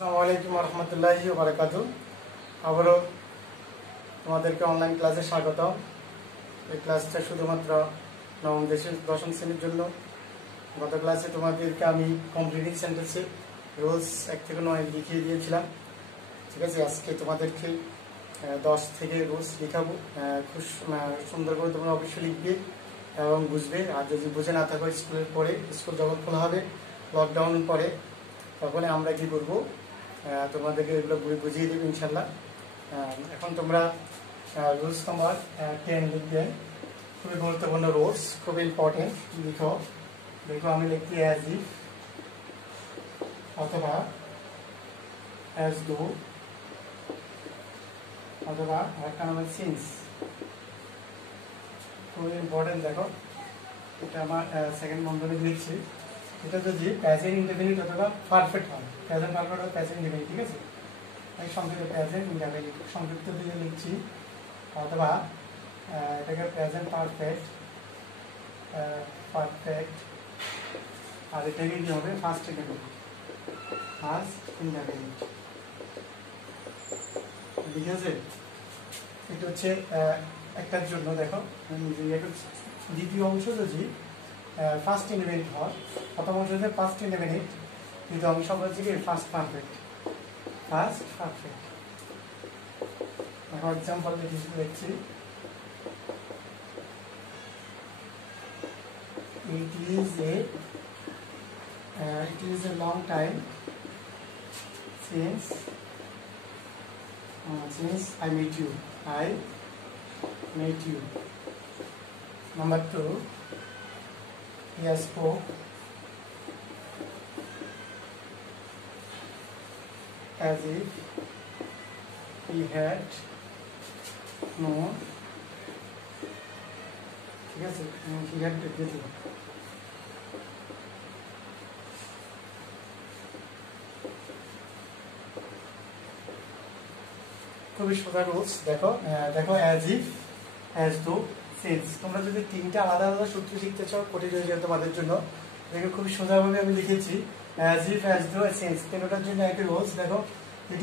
আসসালামু আলাইকুম রহমতুল্লাহি ওয়া বারাকাতুহু। আবারও তোমাদেরকে অনলাইন ক্লাসে স্বাগতম। এই ক্লাসটা শুধুমাত্র নবম দশম শ্রেণীর জন্য। গত ক্লাসে তোমাদেরকে আমি কমপ্লিটিং সেন্টেন্সের রুলস 1 থেকে 9 লিখিয়ে দিয়েছিলাম। ঠিক আছে, আজকে তোমাদেরকে 10 থেকে রুলস লিখাবো। খুব সুন্দর করে তোমরা অবশ্যই লিখবে এবং বুঝবে। আর যদি বুঝে না থাকো, স্কুলের পরে, স্কুল যখন খোলা হবে লকডাউন পরে, তখন আমরা কি করবো, তোমাদেরকে এগুলো বুঝিয়ে দেবো ইনশাল্লাহ। এখন তোমরা রুলস নাম্বার 10 লিখবে। খুবই গুরুত্বপূর্ণ রুলস, খুব ইম্পর্টেন্ট। লিখো, দেখো আমি লিখছি অ্যাজ ইফ অথবা অ্যাজ ডু অথবা একটা নাম সিন্স। খুবই ইম্পর্টেন্ট। দেখো, এটা আমার সেকেন্ড বন্ধনে লিখছি। এটা যদি প্রেজেন্ট ইনডেফিনিট অথবা পারফেক্ট হয়, প্রেজেন্ট পারফেক্ট অথবা প্রেজেন্ট ইনডেফিনিট। ঠিক আছে, আমি সংক্ষিপ্ত প্রেজেন্ট ইনডেফিনিট সংক্ষিপ্ত দিয়ে লিখছি, অথবা এটাকে প্রেজেন্ট পারফেক্ট পারফেক্ট আর এটাকে কি হবে ফার্স্ট ইনডেফিনিট, ফার্স্ট ইনডেফিনিট। ঠিক আছে, এটা হচ্ছে একটার জন্য। দেখো দ্বিতীয় অংশ যদি ফার্স্ট ইনডেফিনিট হয়, প্রথম অংশ হচ্ছে ফার্স্ট ইনডেফিনিট, দ্বিতীয় অংশ হচ্ছে কি ফার্স্ট পারফেক্ট। First perfect. দেখো এক্সাম্পল দেখছি, it is a long time since I met you. Number 2, he spoke as if he had known. ঠিক আছে, he had everything. খুবই সোজা রুলস। দেখো as if, as do, since. তোমরা যদি তিনটা আলাদা আলাদা সূত্র শিখতে চাও, কঠিন হয়ে যাবে তোমাদের জন্য। দেখো খুবই সোজাভাবে আমি লিখেছি, as if, as do, since, তিনটার জন্য একই রুলস। দেখো ইট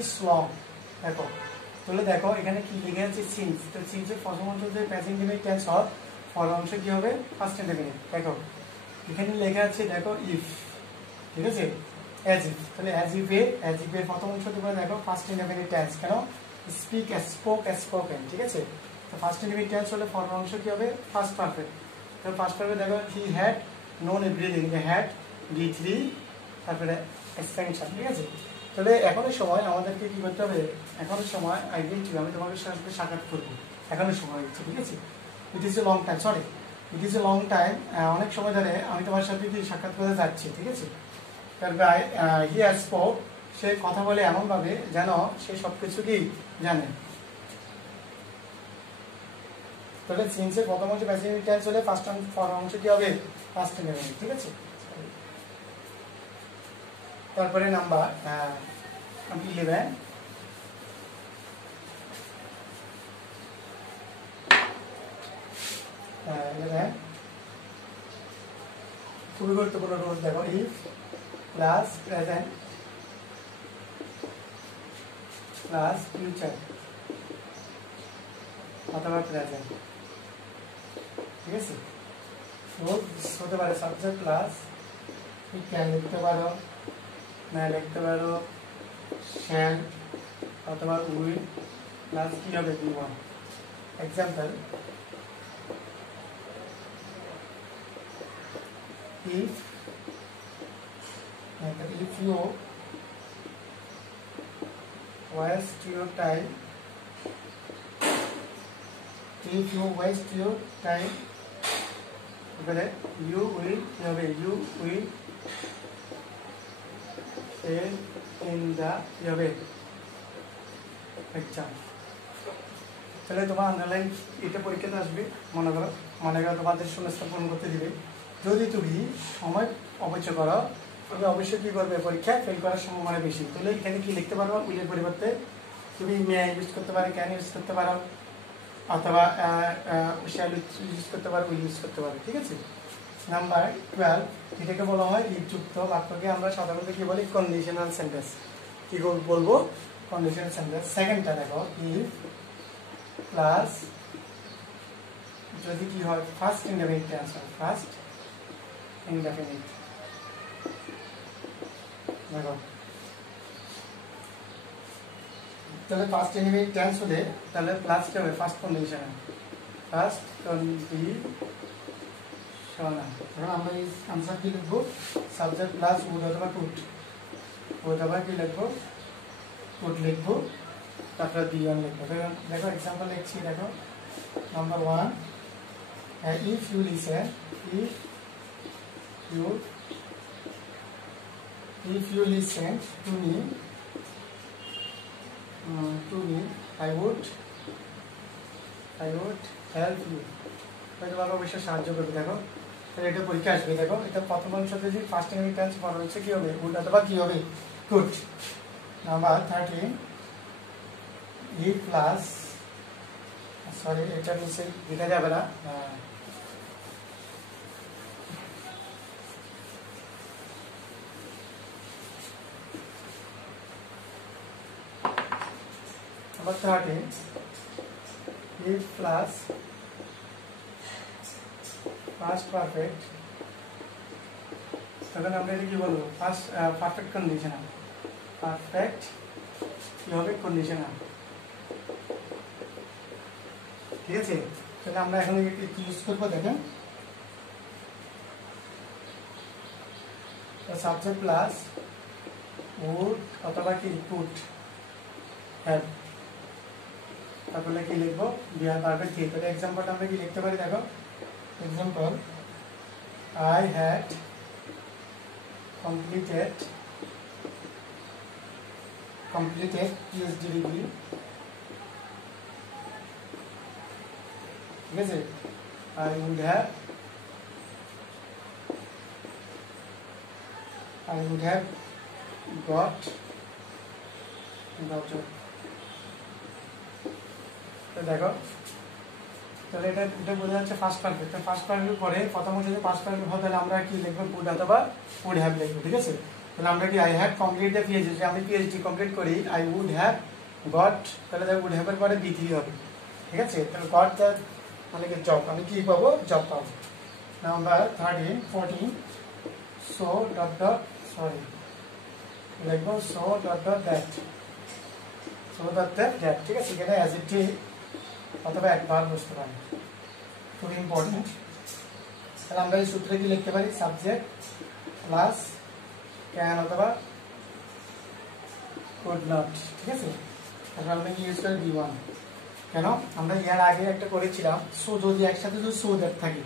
ইজ লং। দেখো তাহলে দেখো এখানে কি লিখে আছে, সিন্স। তো সিন্সের প্রথম অংশ যদি প্রেজেন্ট ইনডেফিনিট টেন্স হয়, পরের অংশ কি হবে ফার্স্ট ইনডেফিনিট। দেখো এখানে লেখা আছে, দেখো ইফ। ঠিক আছে, অ্যাজ ইফ। তাহলে অ্যাজ ইফের প্রথম অংশ তোমরা দেখো ফার্স্ট ইনডেফিনিট টেন্স। কেন? Speak, spoke, spoken. ঠিক আছে, তো ফার্স্ট ইনডেফিনিট টেন্স হলে পরের অংশ কি হবে ফার্স্ট পারফেক্ট। তো ফার্স্ট পারফেক্ট দেখো he had known everything, had D3, তারপরে এক্সপেনশন। ঠিক আছে, তাহলে এখনের সময় আমাদেরকে কি করতে হবে, এখনের সময় আইডেন্টি, আমি তোমাকে সাথে সাক্ষাৎ করবো, এখনের সময় হচ্ছে। ঠিক আছে, it is a long time, it is a long time, অনেক সময় ধরে আমি তোমার সাথে কি সাক্ষাৎ করতে যাচ্ছি। ঠিক আছে, তারপরে হি হ্যাজ স্পোক, সে কথা বলে এমন ভাবে যেন সে সবকিছু কি জানে। তাহলে সিন্সের প্রথম অংশ প্যাসিভ টেন্স হলে ফার্স্ট অংশ কি হবে ফার্স্ট ইনডেফিনিট। ঠিক আছে, তারপরে নাম্বার 11, খুবই গুরুত্বপূর্ণ রুল। দেখো if plus present plus future অথবা প্রেজেন্ট। ঠিক আছে, রুল হতে পারে সাবজেক্ট প্লাস ক্যান লিখতে পারো, না লিখতে পারো শ্যাল অথবা উইল প্লাস কি হবে B1। Example, if you waste your time, এবারে you will fail in the exam। তাহলে তোমার আন্ডারলাইন এটা পরীক্ষাতে আসবে। মনে করো তোমাদের শূন্যস্থান পূরণ করতে দিবে। যদি তুমি সময় অপচয় করো, তবে অবশ্যই কি করবে, পরীক্ষায় ফেল করার সম্ভাবনা বেশি। তাহলে এখানে কি লিখতে পারো, উইলের পরিবর্তে তুমি মে ইউজ করতে পারো, ক্যান ইউজ করতে পারো, অথবা শ্যাল ইউজ করতে পারো, উইল ইউজ করতে পারো। ঠিক আছে, নাম্বার 12, এটাকে বলা হয় ইফ যুক্ত বাক্যকে আমরা সাধারণত কি বলি? Conditional sentence. কি বলবো? Conditional sentence. সেকেন্ডটা দেখো, ইফ প্লাস যদি কি হয়? ফার্স্ট ইনডেফিনিট টেন্স হয়, ফার্স্ট ইনডেফিনিট। দেখো তাহলে ফার্স্ট ইনডেফিনিট টেন্স হলে তাহলে প্লাস কি হবে? First condition, first condition. এখন আমরা এই আনসার কি লিখবো? সাবজেক্ট প্লাস উড অথবা কুড, অথবা কি লিখবো? কুড লিখবো, তারপরে বি1 লিখবো। দেখো এক্সাম্পল লিখছি, দেখো number 1, if you listen, if you listen to me, I would help you. তোমাকে অবশ্যই সাহায্য করবে। দেখো তাহলে এটা পরীক্ষা আসবে। দেখো এটা প্রথম অংশতে যে ফার্স্ট ইনডেফিনিট টেন্স পর হচ্ছে কি হবে? উড অথবা কি হবে? Could. Number 13, if plus, sorry এটা নিচে লেখা যাবে না, number 13, if plus past perfect, তখন আমরা এটা কি বলবো? ফার্স্ট পারফেক্ট কন্ডিশনাল, পারফেক্ট কি হবে? কন্ডিশনাল। ঠিক আছে, তাহলে আমরা এখন কি ইউজ করবো? দেখেন সাবজেক্ট প্লাস উড অথবা কি কুড হ্যাভ, তারপরে কি লিখবো? Bihar perfect three. তাহলে এক্সাম্পলটা আমরা কি লিখতে পারি? দেখো example, I had completed PhD degree, ঠিক আছে, I would have got doctor। তো দেখো তাহলে এটা বোঝা যাচ্ছে ফার্স্ট পারফেক্ট। ফার্স্ট পারফেক্ট পরে প্রথম হচ্ছে যে ফার্স্ট পারফেক্ট হয়, তাহলে আমরা কি লিখবো? কুড অথবা উড হ্যাভ লিখবো। ঠিক আছে, তাহলে আমরা কি I have complete the PhD, যদি আমি পিএইচডি কমপ্লিট করি, আই উড হ্যাভ গট, তাহলে দেখো উড হ্যাভের পরে বি3 হবে। ঠিক আছে, তাহলে গট দ্য মানে কি জব, আমি কি পাবো? জব পাবো। Number 13, 14, so dot dot, sorry লিখবো so dot dot that, so dot that. ঠিক আছে, এখানে অ্যাডজেক্টিভ অথবা একবার বসতে পারি, খুব ইম্পর্টেন্ট। তাহলে আমরা এই সূত্রে কি লিখতে পারি? সাবজেক্ট প্লাস ক্যান অথবা কুড নট। ঠিক আছে, তারপর আমরা কি ইউজ করি? বি1। কেন? আমরা এর আগে একটা করেছিলাম, সো যদি একসাথে যদি সো দ্যাট থাকে,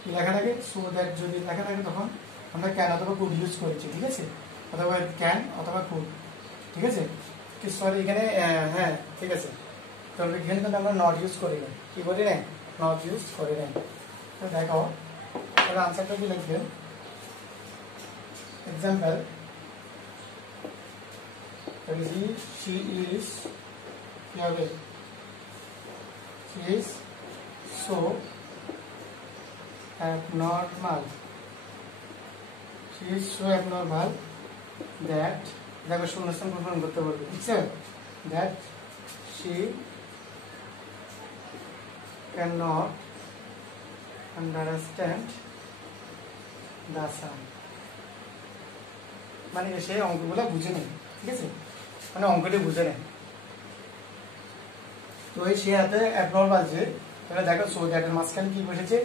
কি লেখা থাকে? সো দ্যাট যদি লেখা থাকে তখন আমরা ক্যান অথবা কুড ইউজ করেছি। ঠিক আছে, অথবা ক্যান অথবা কুড। ঠিক আছে, সরি এখানে হ্যাঁ ঠিক আছে, তবে এখানে কিন্তু আমরা নট ইউজ করি না। কি করি না? নট ইউজ করি না। তো দেখো তাহলে আনসারটা কি লিখবেন? এক্সাম্পল, she is কি হবে? she is so abnormal, she is so abnormal that, দেখো শূন্যস্থান পূরণ করতে পারবে। ঠিক আছে, that she cannot understand the sum, মানে সে অঙ্কগুলো বুঝে নেই। ঠিক আছে, মানে অঙ্কটি বুঝে নেই। তো এই সে হাতে অ্যাবনর্মাল যে, তাহলে দেখো সো দ্যাটের মাঝখানে কি বসেছে?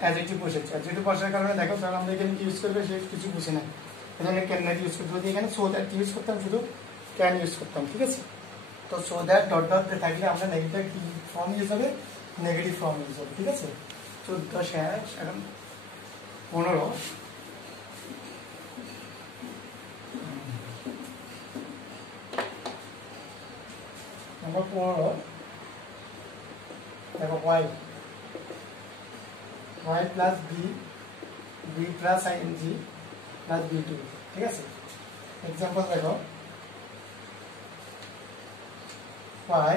অ্যাডজেক্টিভ বসেছে। অ্যাডজেক্টিভ বসার কারণে দেখো তাহলে আমরা এখানে কি ইউজ করবে? সে কিছু বুঝে না, এখানে ক্যান নট ইউজ করতে। যদি এখানে সো দ্যাট ইউজ করতাম, শুধু ক্যান ইউজ করতাম। ঠিক আছে, তো সো দ্যাট ডট ডট থাকলে আমরা নেগেটিভ কি ফর্ম ইউজ হবে? নেগেটিভ ফর্ম ইউজ হবে। ঠিক আছে, 14 শেষ, এখন 15। নম্বর 15 দেখো, Y plus B plus ING plus B two. ঠিক আছে, এক্সাম্পল দেখো, Y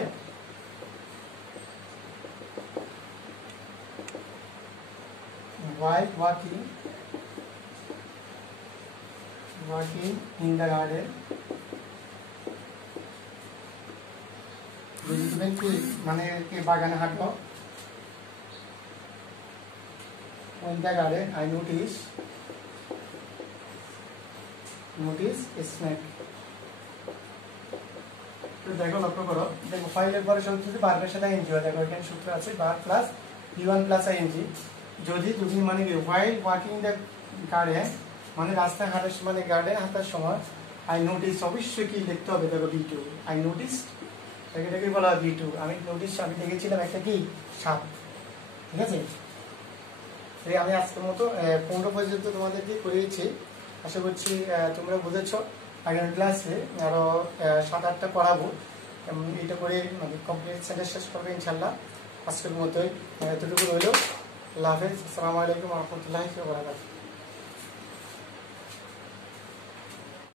while walking in the garden, বুঝবেন কি মানে কি বাগানে হাঁটবো। in the garden I notice a snake। তো দেখো লক্ষ্য করো, দেখো ফাইলের পরে সূত্র যদি ভার্বের সাথে আইএনজি হয়, দেখো এখানে সূত্র আছে verb plus V1 plus ING. যদি যদি মানে কি while walking the garden মানে রাস্তায় হাঁটার মানে গার্ডেন হাঁটার সময় আই নোটিস, অবশ্যই কি লিখতে হবে, দেখো V2 আই নোটিস, এটাকে বলা হয় V2। আমি নোটিস আমি দেখেছিলাম একটা কি সাপ, ঠিক আছে। এই আমি আজকের মতো 15 পর্যন্ত তোমাদেরকে করিয়েছি, আশা করছি তোমরা বুঝেছো। আগামী ক্লাসে আরো 7-8টা পড়াবো, এটা করে মানে কমপ্লিট সেন্টেন্স শেষ করবে ইনশাল্লাহ। আজকের মতোই এতটুকু রইল। আল্লাহ হাফেজ, আসসালামু আলাইকুম ওয়া রাহমাতুল্লাহি ওয়া বারাকাতুহু।